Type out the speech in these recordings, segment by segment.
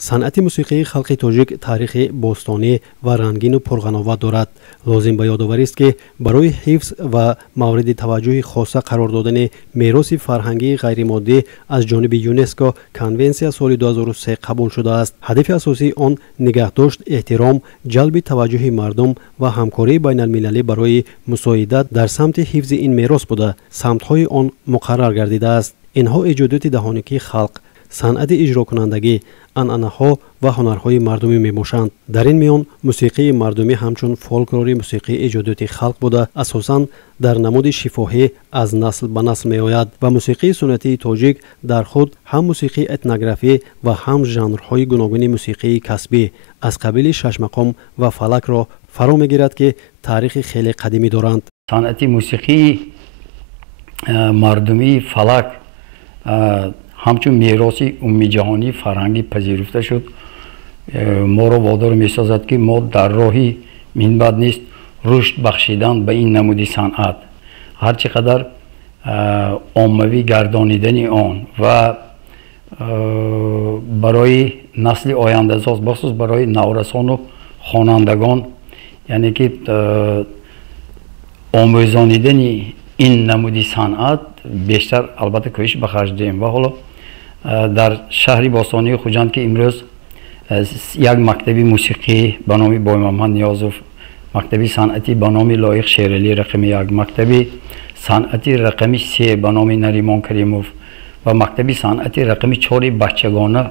صنعت موسیقی خلق تاجیک تاریخ باستانی و رنگین و پرغناوت دارد. لازم به یادآوری است که برای حفظ و مورد توجه خاصه قرار دادن میراث فرهنگی غیرمادی از جانب یونسکو کنونسیا سال 2003 قبول شده است. هدف اساسی آن نگهداشت، احترام، جلب توجه مردم و همکاری بین المللی برای مساعدت در سمت حفظ این میراث بوده. سمت‌های آن مقرر گردیده است. اینها ایجادات دهانیکی خلق، صنعت اجرا کنندگی، عنعنه‌ها و هنرهای مردمی میباشند. در این میان موسیقی مردمی همچون فولکلور موسیقی ایجادات خلق بوده، اساساً در نمود شفاهی از نسل به نسل میآید و موسیقی سنتی تاجیک در خود هم موسیقی اتنوگرافی و هم ژانرهای گوناگون موسیقی کسبی از قبیل شش مقام و فلک را فرا میگیرد که تاریخ خیلی قدیمی دارند. صنعت موسیقی مردمی فلک همچون میراثی عمومی جهانی فرهنگی پذیرفته شد. ما را وادار می‌سازد که ما در راهی منبع نیست رشد بخشیدن به این نمودی صنعت، هر چقدر عمومی گردانیدن آن و برای نسل آینده ساز، بخصوص برای نورسان و خوانندگان، یعنی که آموزانیدن این نمودی صنعت بیشتر البته کوشش به خرج دهیم. و حالا در شهر باستانی خوجند که امروز یک مکتب موسیقی به نام بای محمد نیازوف، مکتب صنعتی به نام لایق شیرعلی رقم 1، مکتب صنعتی رقم 3 به نام نریمان کریموف و مکتب صنعتی رقم 4 بچگانه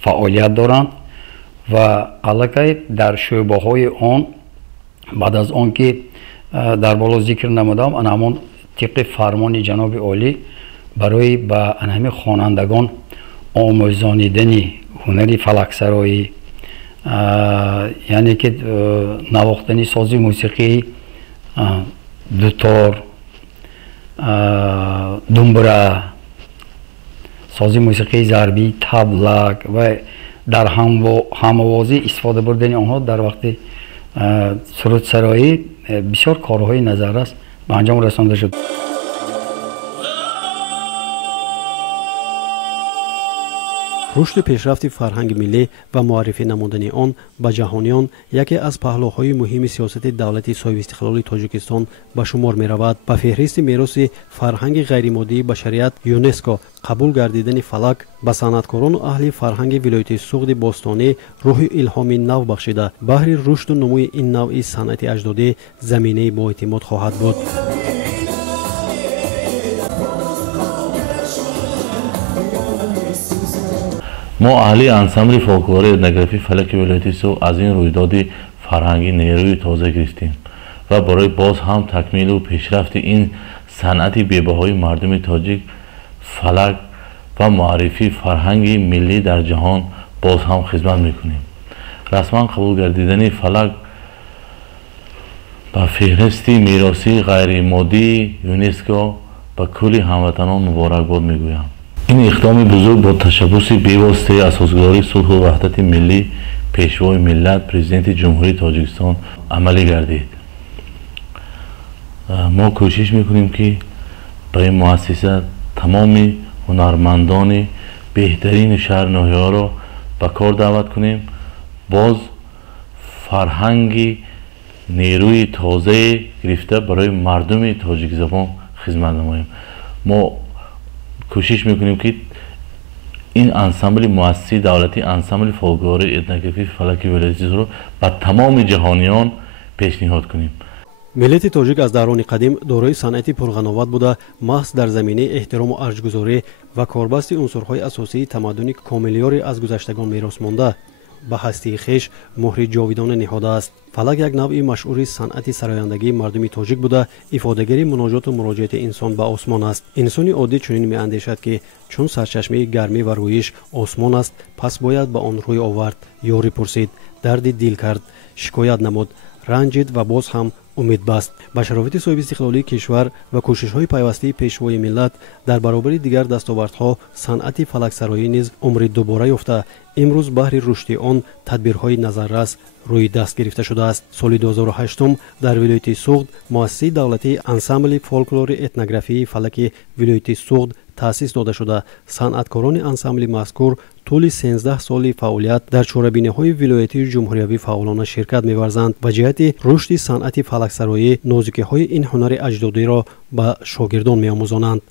فعالیت دارند و علاقه در شعبه های آن بعد از آن که در بالا ذکر نمودم آن همان طبق فرمان جناب عالی برای به همه خوانندگان آموزانیدن هنری فلکسرایی، یعنی که نواختنی سازی موسیقی دوتار، دنبره، سازی موسیقی ضربی، تبلک و در هموازی استفاده بردن آنها در وقت سرود سرایی بسیار کارهای نظر است به انجام رسانده شد. رشد پیشرفت فرهنگ ملی و معرفی نمودن آن به جهانیان یکی از پهلوهای مهم سیاست دولت صاحب استقلال تاجیکستان به شمار می رود. به فهرست میراث فرهنگ غیرمادی بشریت یونسکو قبول گردیدن فلک به صنعتکاران و اهل فرهنگ ولایت سوغد باستانی روح الهامی نو بخشیده. بهر رشد و نموی این نوع صنعت اجدادی زمینه با اعتماد خواهد بود. ما اهلی انسامبل فولکلور اتنوگرافی فلک ولایت سوغد از این رویداد فرهنگی نیروی تازه گرفتیم و برای باز هم تکمیل و پیشرفت این صنعت بی‌بهای مردم تاجیک فلک و معرفی فرهنگی ملی در جهان باز هم خدمت میکنیم. رسما قبول گردیدن فلک به فهرست میراثی غیرمادی یونسکو به کل هموطنان مبارکباد میگویم. این اقدام بزرگ با تشبث بی‌واسطه اساسگذاری صلح و وحدت ملی پیشوای ملت پرزیدنت جمهوری تاجیکستان عملی گردید. ما کوشش میکنیم که به این مؤسسه تمام هنرمندان بهترین شهر ناحیه را به کار دعوت کنیم. باز فرهنگی نیروی تازه گرفته برای مردم تاجیک زبان خدمت نماییم. ما کوشش میکنیم که این انسامبل مؤسسه دولتی انسامبل فولکلور اتنوگرافی فلک ولایت سوغد رو به تمام جهانیان پیشنهاد کنیم. ملت تاجیک از دوران قدیم دارای صنعتی پرغناوت بوده، محض در زمینه احترام و ارجگذاری و کاربست عنصرهای اساسی تمدن کاملیاری از گذشتگان میراث مانده به هستی خویش مهر جاویدانه نهاده است. فلک یک نوع مشهور صنعت سرایندگی مردم تاجیک بوده، افادهگری مناجات و مراجعت انسان به آسمان است. انسانی عادی چنین میاندیشد که چون سرچشمه گرمی و رویش آسمان است، پس باید به آن روی آورد، یاری پرسید، درد دل کرد، شکایت نمود، رنجید و باز هم امید بست. به شرافت صاحب استقلالی کشور و کوشش‌های پیوسته پیشوای ملت در برابر دیگر دستاوردها صنعت فلکسرایی نیز عمر دوباره یافته. امروز بهر رشد آن تدبیرهای نظررس روی دست گرفته شده است. سال 2008 در ولایت سوغد مؤسسه دولتی انسامبل فولکلور اتنوگرافی فلک ولایت سوغد таъсис дода шуда санъаткорони ансамбли мазкур طول 13 سال فعالیت در چوربینی‌های ولایتی جمهوریوی فعالانه شرکت می‌ورزند و جهت رشد صنعت فلک‌سرایی نازکی‌های این هنر اجدادی را به شاگردان می‌آموزانند.